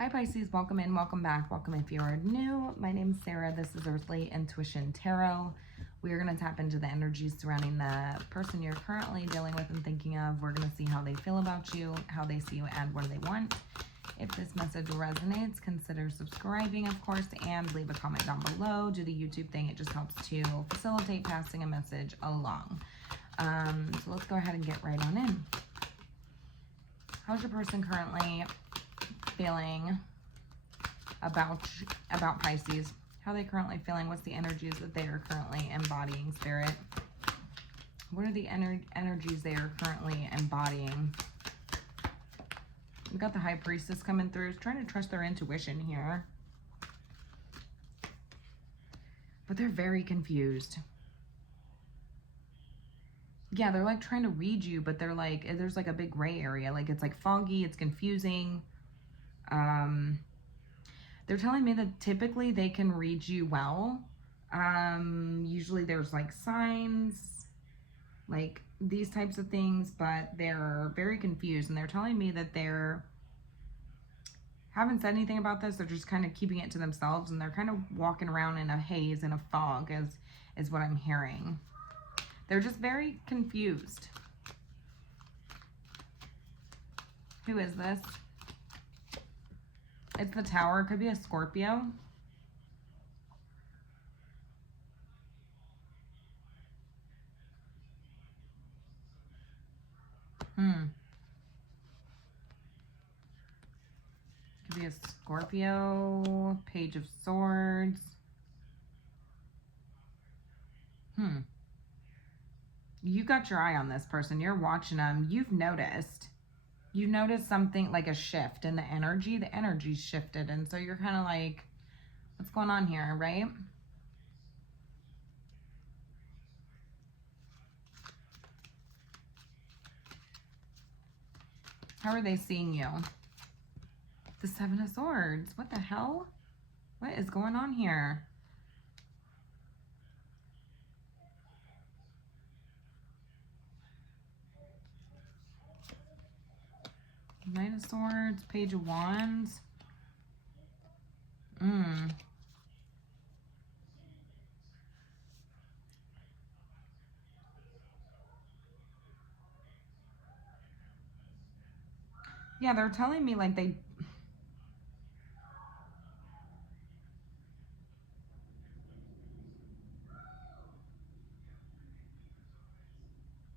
Hi Pisces, welcome in, welcome back, welcome if you are new. My name is Sarah. This is Earthly Intuition Tarot. We are going to tap into the energies surrounding the person you're currently dealing with and thinking of. We're going to see how they feel about you, how they see you, and what do they want. If this message resonates, consider subscribing, of course, and leave a comment down below. Do the YouTube thing. It just helps to facilitate passing a message along. So let's go ahead and get right on in. How's your person currently feeling about Pisces? How are they currently feeling? What's the energies that they are currently embodying, Spirit? What are the energies they are currently embodying? We got the High Priestess coming through. Trying to trust their intuition here. But they're very confused. Yeah, they're like trying to read you, but they're like, there's like a big gray area. Like it's like foggy, it's confusing. They're telling me that typically they can read you well. Usually there's like signs, like these types of things, but they're very confused, and they're telling me that they're haven't said anything about this. They're just kind of keeping it to themselves, and they're kind of walking around in a haze, in a fog, is what I'm hearing. They're just very confused. Who is this? It's the Tower. It could be a Scorpio. Could be a Scorpio. Page of Swords. You got your eye on this person. You're watching them. You've noticed something, like a shift in the energy. The energy's shifted, and so you're kind of like, what's going on here, right? How are they seeing you? The Seven of Swords. What the hell? What is going on here? Knight of Swords, Page of Wands. Yeah, they're telling me like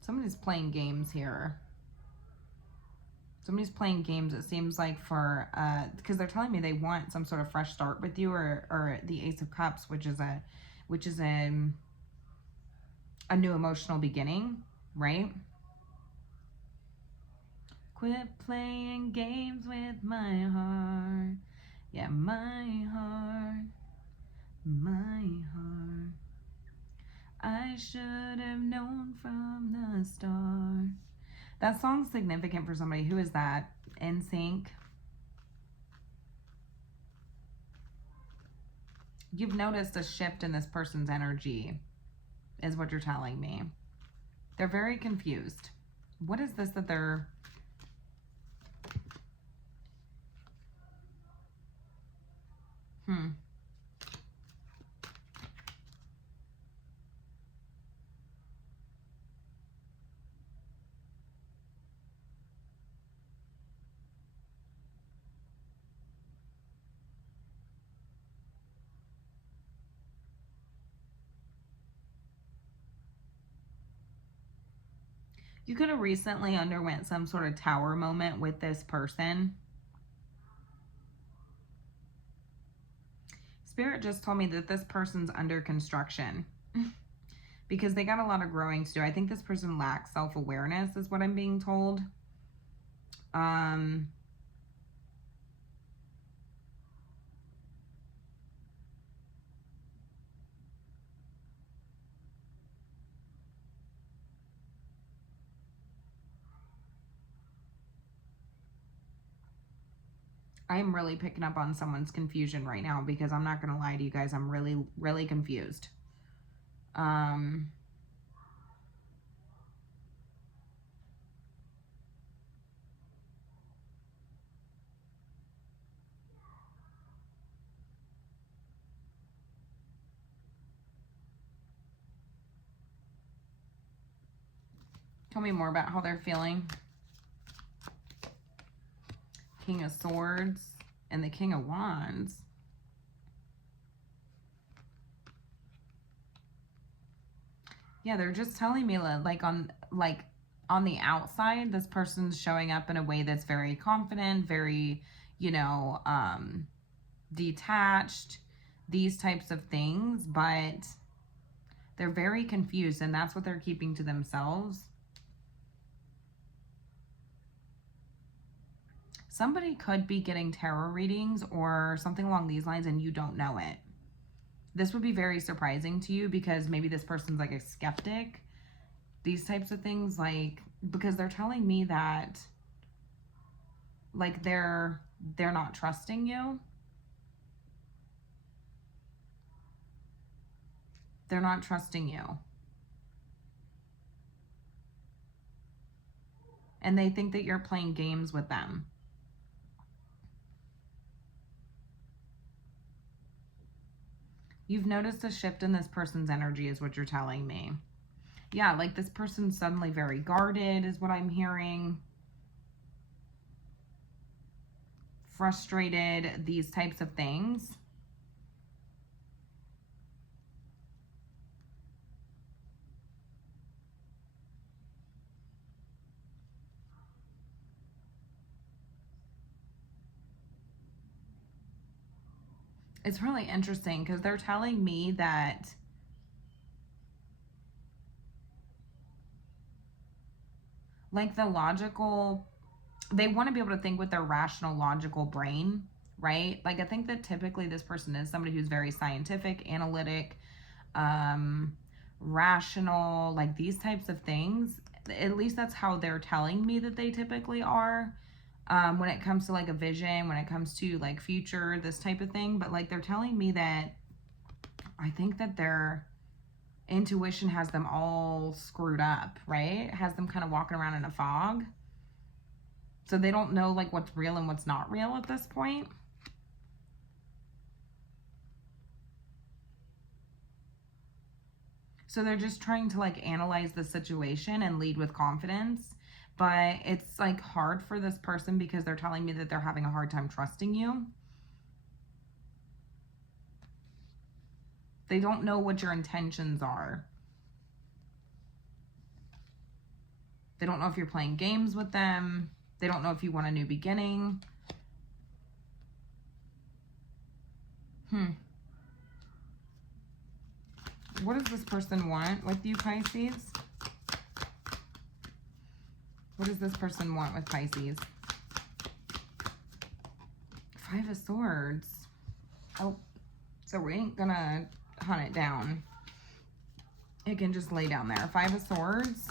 somebody's playing games here. Somebody's playing games, it seems like, for because they're telling me they want some sort of fresh start with you, or the Ace of Cups, which is a new emotional beginning, right? Quit playing games with my heart. Yeah, my heart. My heart. I should have known from the start. That song's significant for somebody. Who is that? NSYNC. You've noticed a shift in this person's energy, is what you're telling me. They're very confused. What is this that they're... You could have recently underwent some sort of tower moment with this person. Spirit just told me that this person's under construction because they got a lot of growing to do. I think this person lacks self-awareness, is what I'm being told. I'm really picking up on someone's confusion right now, because I'm not going to lie to you guys. I'm really, really confused. Tell me more about how they're feeling. King of Swords and the King of Wands. Yeah, they're just telling me like on the outside, this person's showing up in a way that's very confident, very, you know, detached, these types of things, but they're very confused, and that's what they're keeping to themselves. Somebody could be getting tarot readings or something along these lines, and you don't know it. This would be very surprising to you because maybe this person's like a skeptic. These types of things, like, because they're telling me that, like, they're not trusting you. They're not trusting you. And they think that you're playing games with them. You've noticed a shift in this person's energy is what you're telling me. Yeah, like this person's suddenly very guarded is what I'm hearing. Frustrated, these types of things. It's really interesting because they're telling me that like the logical, they want to be able to think with their rational, logical brain, right? Like I think that typically this person is somebody who's very scientific, analytic, rational, like these types of things. At least that's how they're telling me that they typically are. When it comes to like a vision, when it comes to like future, this type of thing. But like they're telling me that I think that their intuition has them all screwed up, right? Has them kind of walking around in a fog. So they don't know like what's real and what's not real at this point. So they're just trying to like analyze the situation and lead with confidence. But it's like hard for this person because they're telling me that they're having a hard time trusting you. They don't know what your intentions are. They don't know if you're playing games with them. They don't know if you want a new beginning. What does this person want with you, Pisces? What does this person want with Pisces? 5 of Swords. Oh, so we ain't gonna hunt it down. It can just lay down there. 5 of Swords.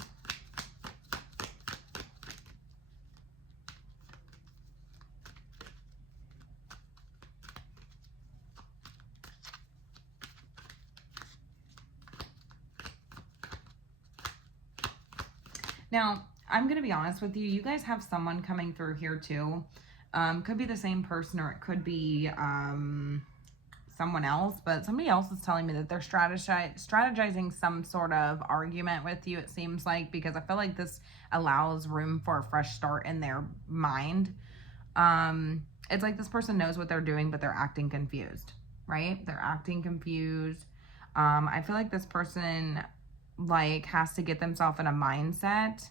Now, I'm going to be honest with you. You guys have someone coming through here too. Could be the same person or it could be someone else. But somebody else is telling me that they're strategizing some sort of argument with you, it seems like. Because I feel like this allows room for a fresh start in their mind. It's like this person knows what they're doing, but they're acting confused, right? They're acting confused. I feel like this person like has to get themselves in a mindset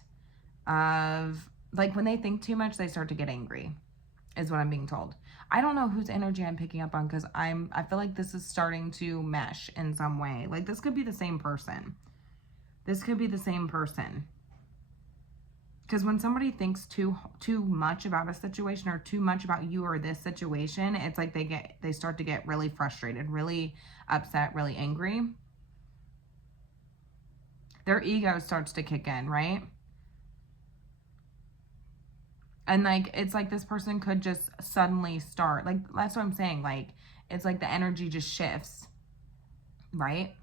of like when they think too much, they start to get angry, is what I'm being told. I don't know whose energy I'm picking up on because I feel like this is starting to mesh in some way. Like this could be the same person. This could be the same person. Because when somebody thinks too much about a situation or too much about you or this situation, it's like they start to get really frustrated, really upset, really angry. Their ego starts to kick in, right? And like it's like this person could just suddenly start, like that's what I'm saying, like it's like the energy just shifts, right?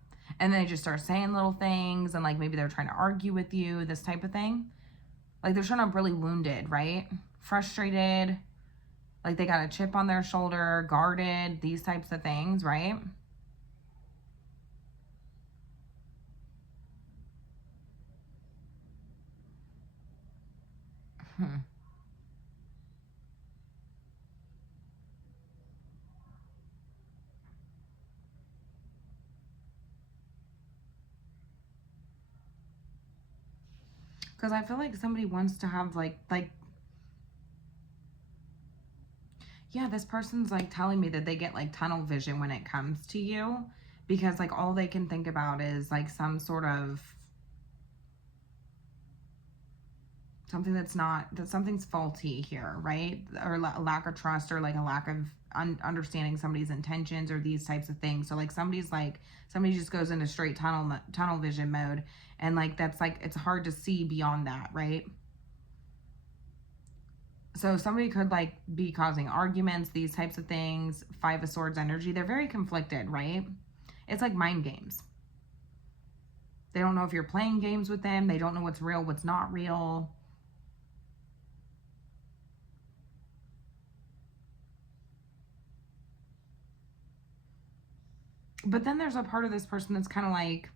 And then they just start saying little things and like maybe they're trying to argue with you, this type of thing. Like they're showing up really wounded, right? Frustrated, like they got a chip on their shoulder, guarded, these types of things, right? Hmm. Because I feel like somebody wants to have yeah, this person's like telling me that they get like tunnel vision when it comes to you, because like all they can think about is like some sort of something that's not, that something's faulty here, right? Or a lack of trust, or like a lack of understanding somebody's intentions, or these types of things. So like somebody just goes into straight tunnel vision mode, and like that's like it's hard to see beyond that, right? So somebody could like be causing arguments, these types of things. Five of Swords energy, they're very conflicted, right? It's like mind games. They don't know if you're playing games with them. They don't know what's real, what's not real. But then there's a part of this person that's kind of like,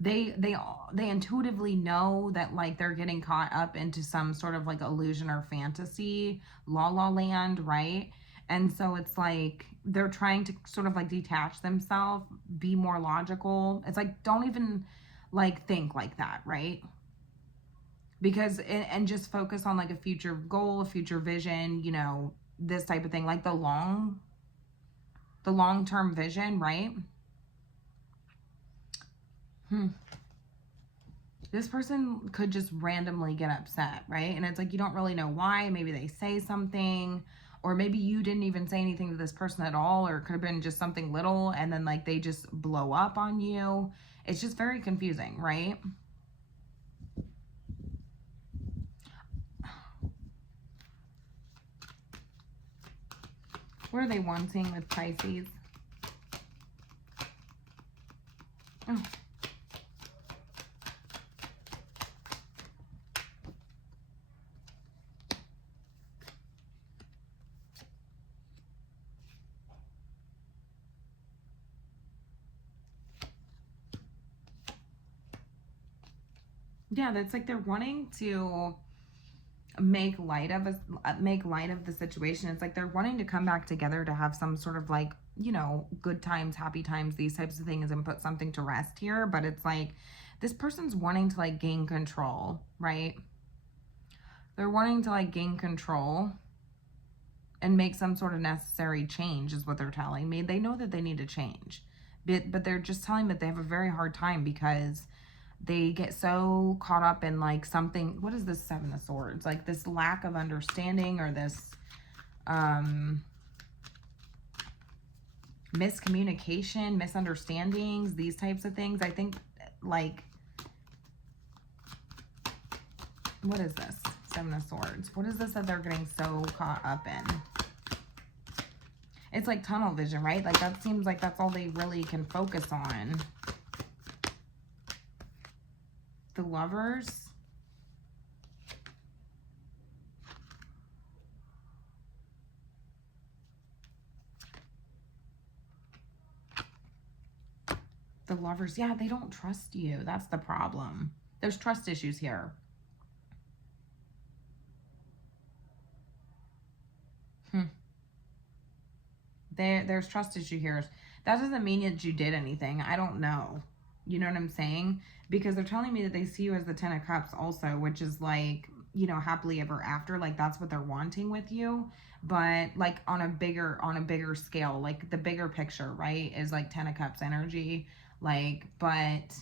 they intuitively know that like they're getting caught up into some sort of like illusion or fantasy, la la land, right? And so it's like they're trying to sort of like detach themselves, be more logical. It's like don't even like think like that, right? Because and just focus on like a future goal, a future vision, you know, this type of thing, like the long term vision, right? Hmm. This person could just randomly get upset, right? And it's like you don't really know why. Maybe they say something, or maybe you didn't even say anything to this person at all, or it could have been just something little, and then like they just blow up on you. It's just very confusing, right? What are they wanting with Pisces? Oh. Yeah, that's like they're wanting to make light of the situation. It's like they're wanting to come back together to have some sort of like, you know, good times, happy times, these types of things, and put something to rest here. But it's like this person's wanting to like gain control, right? They're wanting to like gain control and make some sort of necessary change, is what they're telling me. They know that they need to change, but they're just telling me that they have a very hard time because they get so caught up in like something. What is this Seven of Swords? Like this lack of understanding, or this miscommunication, misunderstandings, these types of things. I think like, what is this Seven of Swords? What is this that they're getting so caught up in? It's like tunnel vision, right? Like that seems like that's all they really can focus on. The Lovers. The Lovers. Yeah, they don't trust you. That's the problem. There's trust issues here. There's trust issue here. That doesn't mean that you did anything. I don't know. You know what I'm saying? Because they're telling me that they see you as the Ten of Cups also, which is like, you know, happily ever after. Like that's what they're wanting with you. But like on a bigger scale, like the bigger picture, right? Is like Ten of Cups energy. Like, but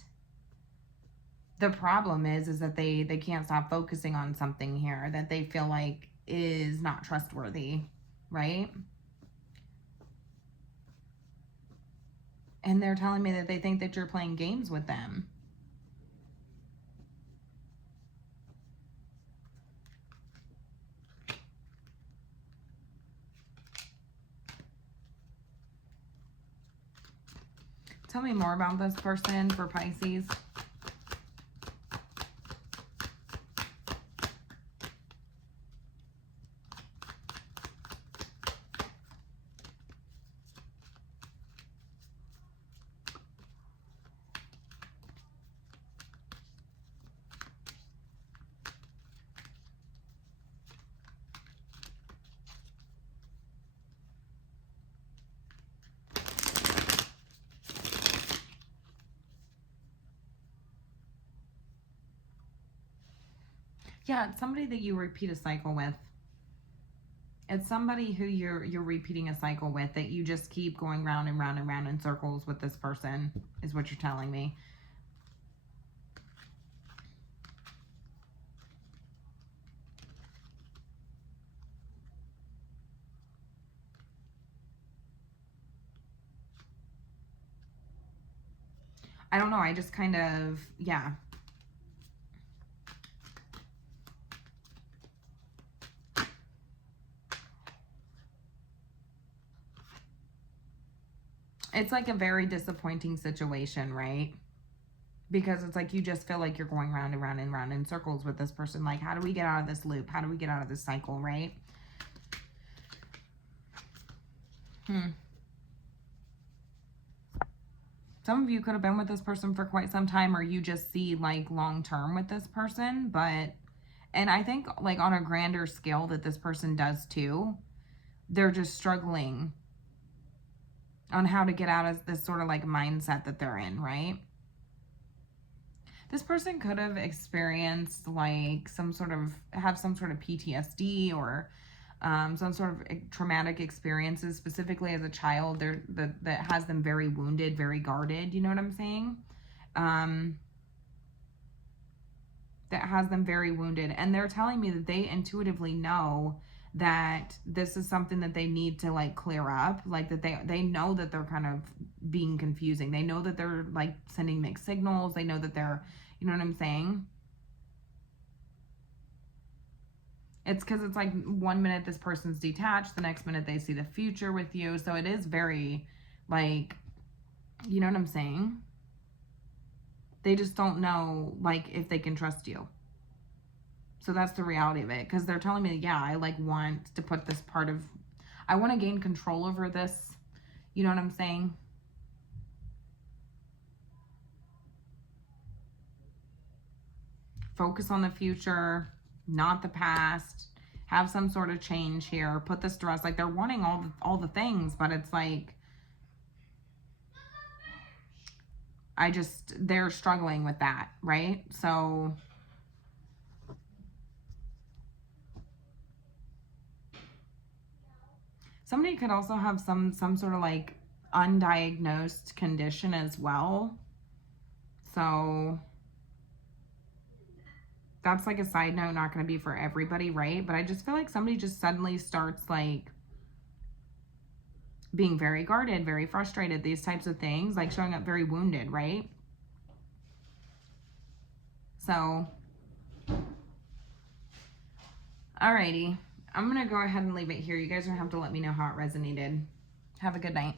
the problem is that they can't stop focusing on something here that they feel like is not trustworthy, right? And they're telling me that they think that you're playing games with them. Tell me more about this person for Pisces. Yeah, it's somebody that you repeat a cycle with. It's somebody who you're repeating a cycle with, that you just keep going round and round and round in circles with this person, is what you're telling me. I don't know. I just kind of, yeah. It's like a very disappointing situation, right? Because it's like you just feel like you're going round and round and round in circles with this person. Like, how do we get out of this loop? How do we get out of this cycle, right? Some of you could have been with this person for quite some time, or you just see like long term with this person. But, and I think like on a grander scale that this person does too, they're just struggling on how to get out of this sort of like mindset that they're in, right? This person could have experienced like some sort of PTSD, or some sort of traumatic experiences, specifically as a child, that has them very wounded, very guarded. You know what I'm saying? That has them very wounded. And they're telling me that they intuitively know that this is something that they need to like clear up. Like that they know that they're kind of being confusing. They know that they're like sending mixed signals. They know that they're, you know what I'm saying? It's because it's like one minute this person's detached, the next minute they see the future with you. So it is very like, you know what I'm saying? They just don't know like if they can trust you. So that's the reality of it. Because they're telling me, yeah, I like want to put this part of, I want to gain control over this. You know what I'm saying? Focus on the future, not the past. Have some sort of change here. Put this to rest. Like they're wanting all the things, but it's like, they're struggling with that, right? So somebody could also have some sort of like undiagnosed condition as well. So that's like a side note, not going to be for everybody, right? But I just feel like somebody just suddenly starts like being very guarded, very frustrated, these types of things, like showing up very wounded, right? So, alrighty. I'm going to go ahead and leave it here. You guys are going to have to let me know how it resonated. Have a good night.